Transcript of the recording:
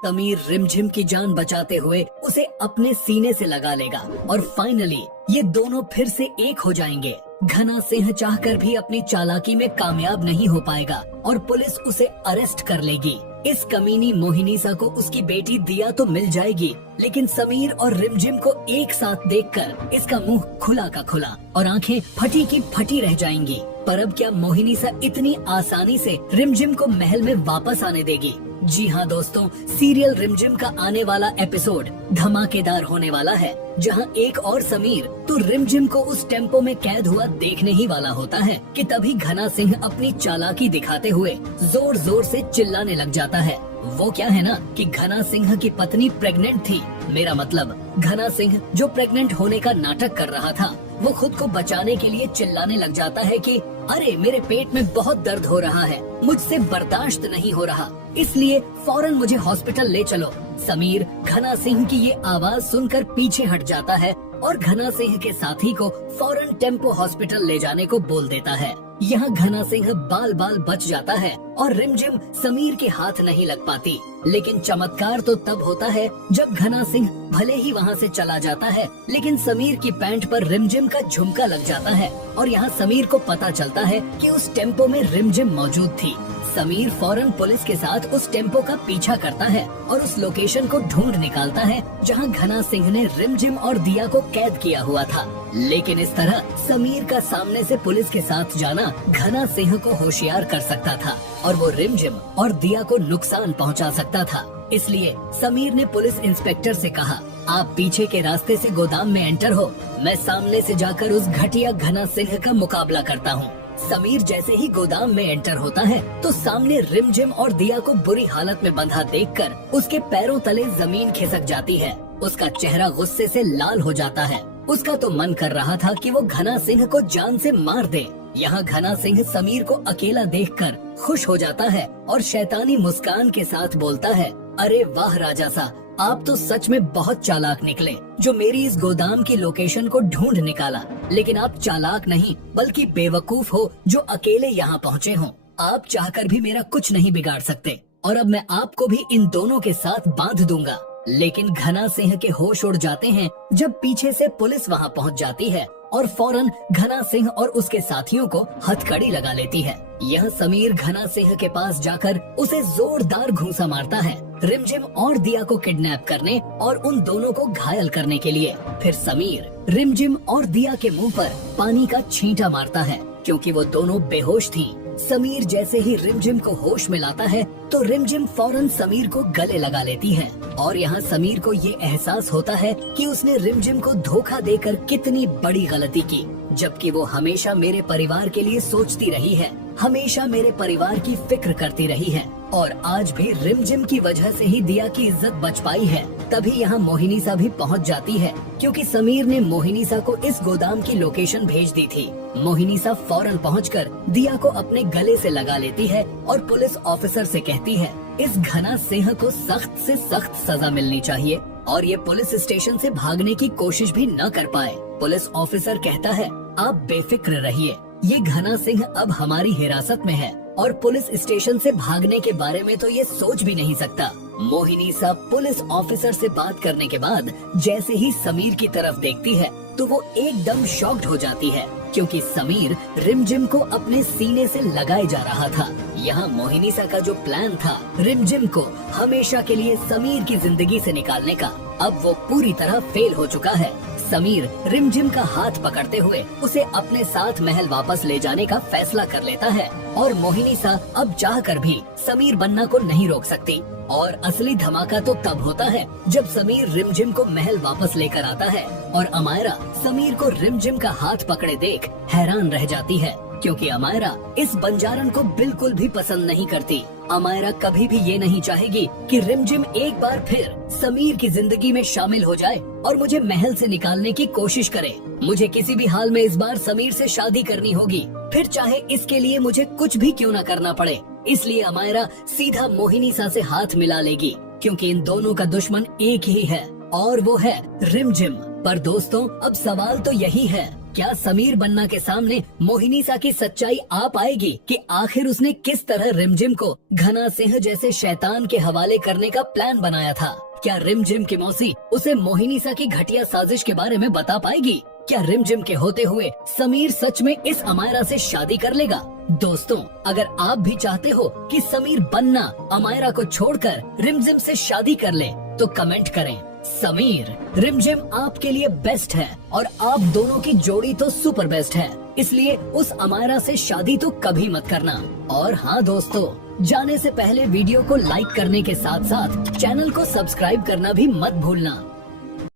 समीर रिमझिम की जान बचाते हुए उसे अपने सीने से लगा लेगा और फाइनली ये दोनों फिर से एक हो जाएंगे। घना सिंह चाहकर भी अपनी चालाकी में कामयाब नहीं हो पाएगा और पुलिस उसे अरेस्ट कर लेगी। इस कमीनी मोहिनीसा को उसकी बेटी दिया तो मिल जाएगी, लेकिन समीर और रिमझिम को एक साथ देखकर इसका मुंह खुला का खुला और आंखें फटी की फटी रह जाएंगी। पर अब क्या मोहिनीसा इतनी आसानी से रिमझिम को महल में वापस आने देगी? जी हाँ दोस्तों, सीरियल रिमझिम का आने वाला एपिसोड धमाकेदार होने वाला है, जहां एक और समीर तो रिमझिम को उस टेम्पो में कैद हुआ देखने ही वाला होता है कि तभी घना सिंह अपनी चालाकी दिखाते हुए जोर जोर से चिल्लाने लग जाता है। वो क्या है ना कि घना सिंह की पत्नी प्रेग्नेंट थी। मेरा मतलब घना सिंह जो प्रेग्नेंट होने का नाटक कर रहा था, वो खुद को बचाने के लिए चिल्लाने लग जाता है कि अरे मेरे पेट में बहुत दर्द हो रहा है, मुझसे बर्दाश्त नहीं हो रहा, इसलिए फौरन मुझे हॉस्पिटल ले चलो। समीर घना सिंह की ये आवाज सुनकर पीछे हट जाता है और घना सिंह के साथी को फौरन टेम्पो हॉस्पिटल ले जाने को बोल देता है। यहाँ घना सिंह बाल बाल बच जाता है और रिमझिम समीर के हाथ नहीं लग पाती। लेकिन चमत्कार तो तब होता है जब घना सिंह भले ही वहाँ से चला जाता है, लेकिन समीर की पैंट पर रिमझिम का झुमका लग जाता है और यहाँ समीर को पता चलता है कि उस टेम्पो में रिमझिम मौजूद थी। समीर फौरन पुलिस के साथ उस टेम्पो का पीछा करता है और उस लोकेशन को ढूंढ निकालता है जहां घना सिंह ने रिमझिम और दिया को कैद किया हुआ था। लेकिन इस तरह समीर का सामने से पुलिस के साथ जाना घना सिंह को होशियार कर सकता था और वो रिमझिम और दिया को नुकसान पहुंचा सकता था। इसलिए समीर ने पुलिस इंस्पेक्टर से कहा, आप पीछे के रास्ते से गोदाम में एंटर हो, मैं सामने से जाकर उस घटिया घना सिंह का मुकाबला करता हूँ। समीर जैसे ही गोदाम में एंटर होता है तो सामने रिमझिम और दिया को बुरी हालत में बंधा देखकर उसके पैरों तले जमीन खिसक जाती है। उसका चेहरा गुस्से से लाल हो जाता है। उसका तो मन कर रहा था कि वो घना सिंह को जान से मार दे। यहाँ घना सिंह समीर को अकेला देखकर खुश हो जाता है और शैतानी मुस्कान के साथ बोलता है, अरे वाह राजा सा, आप तो सच में बहुत चालाक निकले जो मेरी इस गोदाम की लोकेशन को ढूंढ निकाला। लेकिन आप चालाक नहीं बल्कि बेवकूफ हो जो अकेले यहाँ पहुँचे हो। आप चाहकर भी मेरा कुछ नहीं बिगाड़ सकते और अब मैं आपको भी इन दोनों के साथ बांध दूंगा। लेकिन घना सिंह के होश उड़ जाते हैं जब पीछे से पुलिस वहाँ पहुँच जाती है और फौरन घना सिंह और उसके साथियों को हथकड़ी लगा लेती है। यह समीर घना सिंह के पास जाकर उसे जोरदार घूंसा मारता है, रिमझिम और दिया को किडनैप करने और उन दोनों को घायल करने के लिए। फिर समीर रिमझिम और दिया के मुंह पर पानी का छींटा मारता है क्योंकि वो दोनों बेहोश थी। समीर जैसे ही रिमझिम को होश में लाता है तो रिमझिम फौरन समीर को गले लगा लेती है और यहाँ समीर को ये एहसास होता है कि उसने रिमझिम को धोखा देकर कितनी बड़ी गलती की, जबकि वो हमेशा मेरे परिवार के लिए सोचती रही है, हमेशा मेरे परिवार की फिक्र करती रही है और आज भी रिमझिम की वजह से ही दिया की इज्जत बच पाई है। तभी यहाँ मोहिनीसा भी पहुँच जाती है क्योंकि समीर ने मोहिनीसा को इस गोदाम की लोकेशन भेज दी थी। मोहिनीसा फौरन पहुंचकर दिया को अपने गले से लगा लेती है और पुलिस ऑफिसर से कहती है, इस घना सिंह को सख्त से सख्त सजा मिलनी चाहिए और ये पुलिस स्टेशन से भागने की कोशिश भी न कर पाए। पुलिस ऑफिसर कहता है, आप बेफिक्र रहिए, ये घना सिंह अब हमारी हिरासत में है और पुलिस स्टेशन से भागने के बारे में तो ये सोच भी नहीं सकता। मोहिनीसा पुलिस ऑफिसर से बात करने के बाद जैसे ही समीर की तरफ देखती है तो वो एकदम शॉक्ड हो जाती है क्योंकि समीर रिमझिम को अपने सीने से लगाए जा रहा था। यहाँ मोहिनीसा का जो प्लान था रिमझिम को हमेशा के लिए समीर की जिंदगी से निकालने का, अब वो पूरी तरह फेल हो चुका है। समीर रिमझिम का हाथ पकड़ते हुए उसे अपने साथ महल वापस ले जाने का फैसला कर लेता है और मोहिनीसा अब चाहकर भी समीर बनना को नहीं रोक सकती। और असली धमाका तो तब होता है जब समीर रिमझिम को महल वापस लेकर आता है और अमायरा समीर को रिमझिम का हाथ पकड़े देख हैरान रह जाती है क्योंकि अमायरा इस बंजारन को बिल्कुल भी पसंद नहीं करती। अमायरा कभी भी ये नहीं चाहेगी कि रिमझिम एक बार फिर समीर की जिंदगी में शामिल हो जाए और मुझे महल से निकालने की कोशिश करे। मुझे किसी भी हाल में इस बार समीर से शादी करनी होगी, फिर चाहे इसके लिए मुझे कुछ भी क्यों न करना पड़े। इसलिए अमायरा सीधा मोहिनीसा से हाथ मिला लेगी क्योंकि इन दोनों का दुश्मन एक ही है और वो है रिमझिम। पर दोस्तों अब सवाल तो यही है क्या समीर बन्ना के सामने मोहिनीसा की सच्चाई आ पाएगी कि आखिर उसने किस तरह रिमझिम को घना सिंह जैसे शैतान के हवाले करने का प्लान बनाया था? क्या रिमझिम की मौसी उसे मोहिनीसा की घटिया साजिश के बारे में बता पाएगी? क्या रिमझिम के होते हुए समीर सच में इस अमायरा से शादी कर लेगा? दोस्तों, अगर आप भी चाहते हो कि समीर बन्ना अमायरा को छोड़कर रिमझिम से शादी कर ले तो कमेंट करें समीर, रिमझिम आपके लिए बेस्ट है और आप दोनों की जोड़ी तो सुपर बेस्ट है, इसलिए उस अमायरा से शादी तो कभी मत करना। और हाँ दोस्तों, जाने से पहले वीडियो को लाइक करने के साथ साथ चैनल को सब्सक्राइब करना भी मत भूलना।